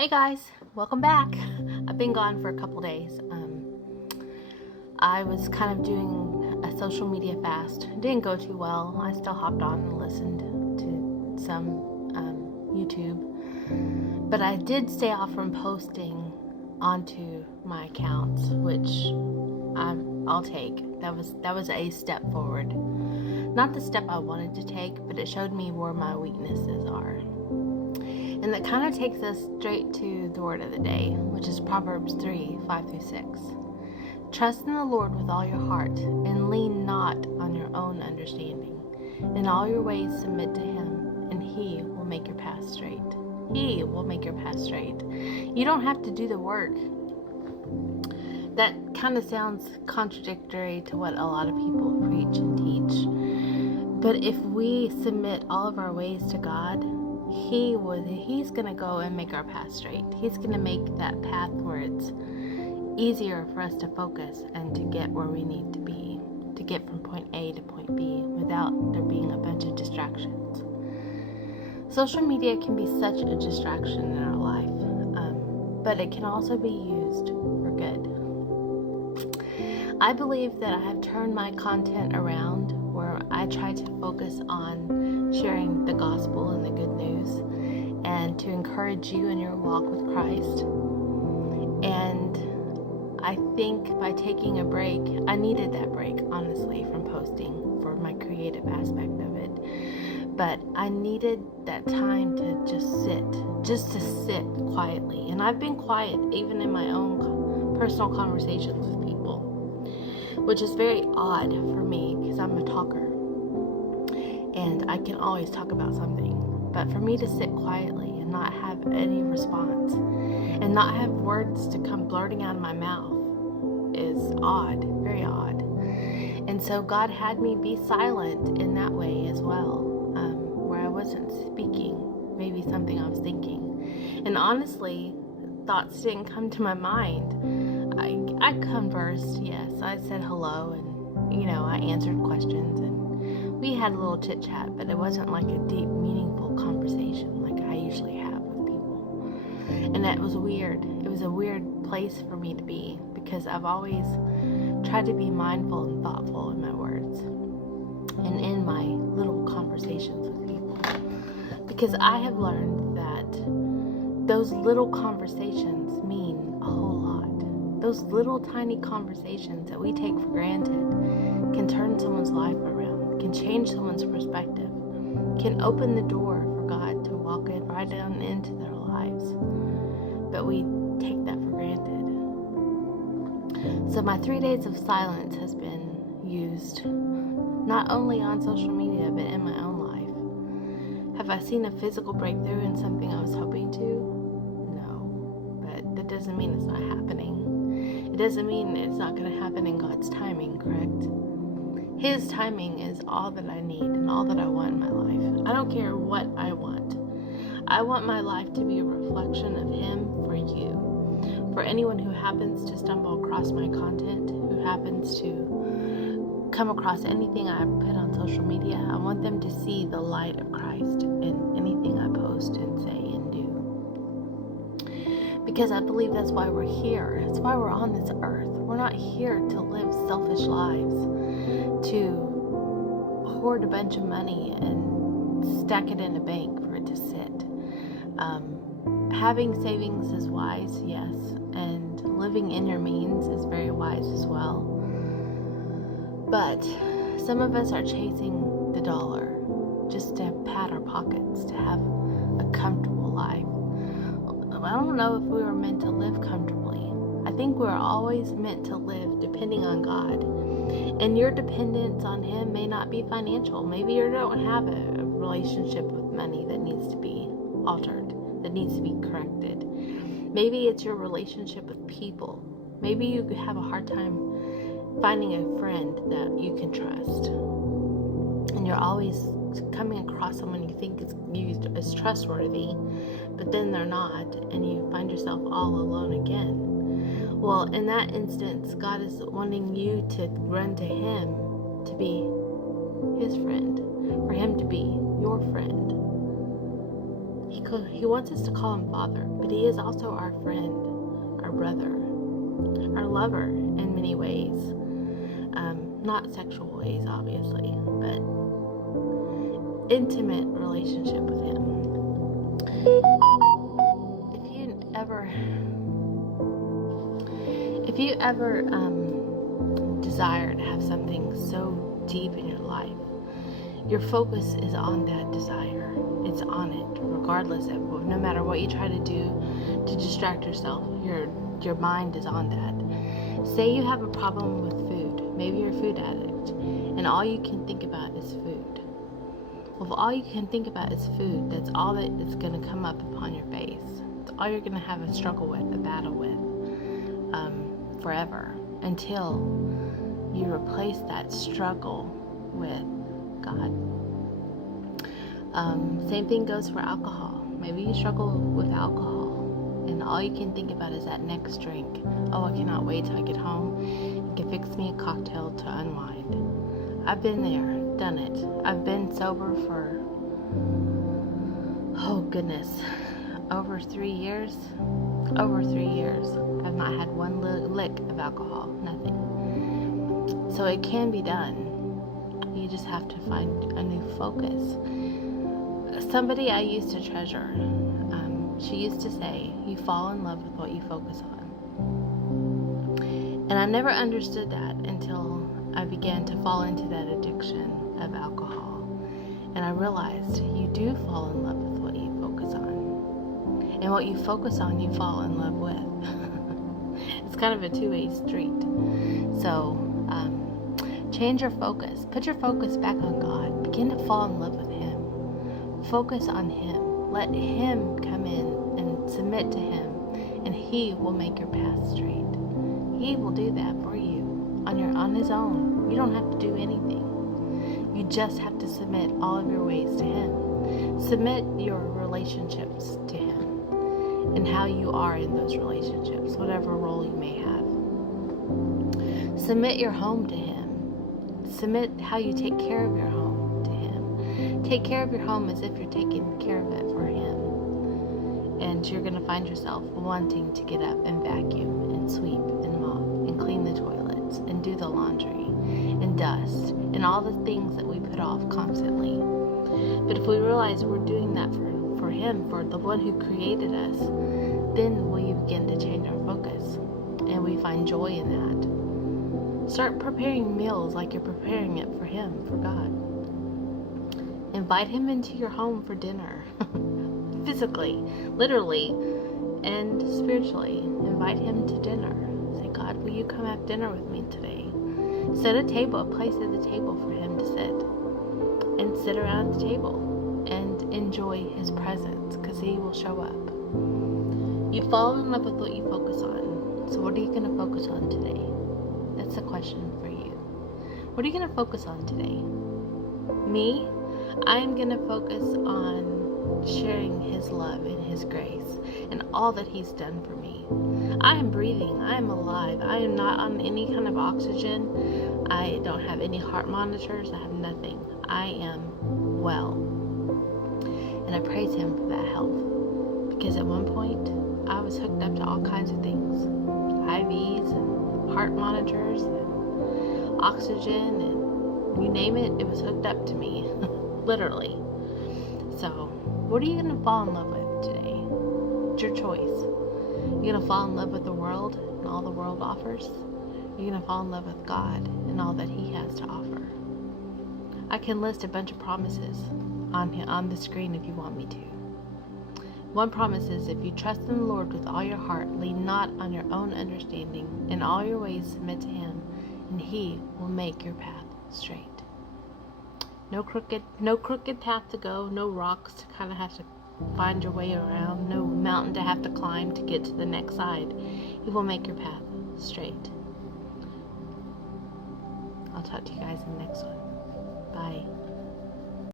Hey guys, welcome back. I've been gone for a couple days. I was kind of doing a social media fast. It didn't go too well. I still hopped on and listened to some YouTube, but I did stay off from posting onto my accounts, which I'll take. That was a step forward. Not the step I wanted to take, but it showed me where my weaknesses are. And that kind of takes us straight to the word of the day, which is Proverbs 3:5-6. Trust in the Lord with all your heart, and lean not on your own understanding. In all your ways submit to Him, and He will make your path straight. He will make your path straight. You don't have to do the work. That kind of sounds contradictory to what a lot of people preach and teach. But if we submit all of our ways to God, He's going to go and make our path straight. He's going to make that path where it's easier for us to focus and to get where we need to be, to get from point A to point B without there being a bunch of distractions. Social media can be such a distraction in our life, but it can also be used for good. I believe that I have turned my content around where I try to focus on sharing the gospel and the good news and to encourage you in your walk with Christ. And I think by taking a break, I needed that break, honestly, from posting for my creative aspect of it. But I needed that time to just to sit quietly. And I've been quiet even in my own personal conversations with people, which is very odd for me because I'm a talker. And I can always talk about something. But for me to sit quietly and not have any response and not have words to come blurting out of my mouth is odd, very odd. And so God had me be silent in that way as well, where I wasn't speaking maybe something I was thinking. And honestly, thoughts didn't come to my mind. I conversed, yes. I said hello and, I answered questions and we had a little chit chat, but it wasn't like a deep, meaningful conversation like I usually have with people. And that was weird. It was a weird place for me to be because I've always tried to be mindful and thoughtful in my words and in my little conversations with people. Because I have learned that those little conversations mean a whole lot. Those little tiny conversations that we take for granted can turn someone's life around, can change someone's perspective, can open the door for God to walk in right down into their lives. But we take that for granted. So my 3 days of silence has been used not only on social media, but in my own life. Have I seen a physical breakthrough in something I was hoping to? No. But that doesn't mean it's not happening. It doesn't mean it's not going to happen in God's timing, correct? His timing is all that I need and all that I want in my life. I don't care what I want. I want my life to be a reflection of Him for you. For anyone who happens to stumble across my content, who happens to come across anything I put on social media, I want them to see the light of Christ in anything I post and say and do. Because I believe that's why we're here. That's why we're on this earth. We're not here to live selfish lives, to hoard a bunch of money and stack it in a bank for it to sit. Having savings is wise, yes, and living in your means is very wise as well. But some of us are chasing the dollar just to pad our pockets, to have a comfortable life. I don't know if we were meant to live comfortably. I think we're always meant to live depending on God. And your dependence on Him may not be financial. Maybe you don't have a relationship with money that needs to be altered, that needs to be corrected. Maybe it's your relationship with people. Maybe you have a hard time finding a friend that you can trust. And you're always coming across someone you think is trustworthy, but then they're not, and you find yourself all alone again. Well, in that instance, God is wanting you to run to Him to be His friend, for Him to be your friend. He wants us to call him Father, but he is also our friend, our brother, our lover in many ways. Not sexual ways, obviously, but intimate relationship with him. If you ever desire to have something so deep in your life, your focus is on that desire. It's on it, regardless of no matter what you try to do to distract yourself. Your mind is on that. Say you have a problem with food. Maybe you're a food addict, and all you can think about is food. Well, if all you can think about is food, that's all that is going to come up upon your face. It's all you're going to have a struggle with, a battle with, forever, until you replace that struggle with God. Same thing goes for alcohol. Maybe you struggle with alcohol, and all you can think about is that next drink. Oh, I cannot wait till I get home and can fix me a cocktail to unwind. I've been there, done it. I've been sober for, oh goodness, over 3 years. Over 3 years. I've not had one lick of alcohol, nothing. So it can be done. You just have to find a new focus. Somebody I used to treasure, she used to say, you fall in love with what you focus on. And I never understood that until I began to fall into that addiction of alcohol. And I realized you do fall in love with what you focus on. And what you focus on, you fall in love with. It's kind of a two-way street. So, change your focus. Put your focus back on God. Begin to fall in love with Him. Focus on Him. Let Him come in and submit to Him, and He will make your path straight. He will do that for you on His own. You don't have to do anything. You just have to submit all of your ways to Him. Submit your relationships to Him and how you are in those relationships, whatever role you may have. Submit your home to Him. Submit how you take care of your home to Him. Take care of your home as if you're taking care of it for Him. And you're going to find yourself wanting to get up and vacuum and sweep and mop and clean the toilets and do the laundry and dust and all the things that we put off constantly. But if we realize we're doing that for Him, for the one who created us, then we begin to change our focus and we find joy in that. Start preparing meals like you're preparing it for Him, for God. Invite Him into your home for dinner. Physically, literally, and spiritually. Invite Him to dinner. Say, God, will you come have dinner with me today? Set a table, a place at the table for Him to sit. And sit around the table and enjoy His presence, because He will show up. You fall in love with what you focus on. So what are you going to focus on today? That's the question for you. What are you going to focus on today? Me? I am going to focus on sharing His love and His grace and all that He's done for me. I am breathing. I am alive. I am not on any kind of oxygen. I don't have any heart monitors. I have nothing. I am well. And I praise Him for that health. Because at one point, I was hooked up to all kinds of things. IVs and heart monitors and oxygen and you name it, it was hooked up to me. Literally. So, what are you going to fall in love with today? It's your choice. You're going to fall in love with the world and all the world offers? You're going to fall in love with God and all that He has to offer. I can list a bunch of promises on the screen if you want me to. One promise is, if you trust in the Lord with all your heart, lean not on your own understanding, in all your ways submit to Him, and He will make your path straight. No crooked path to go, no rocks to kind of have to find your way around, no mountain to have to climb to get to the next side. He will make your path straight. I'll talk to you guys in the next one. Bye.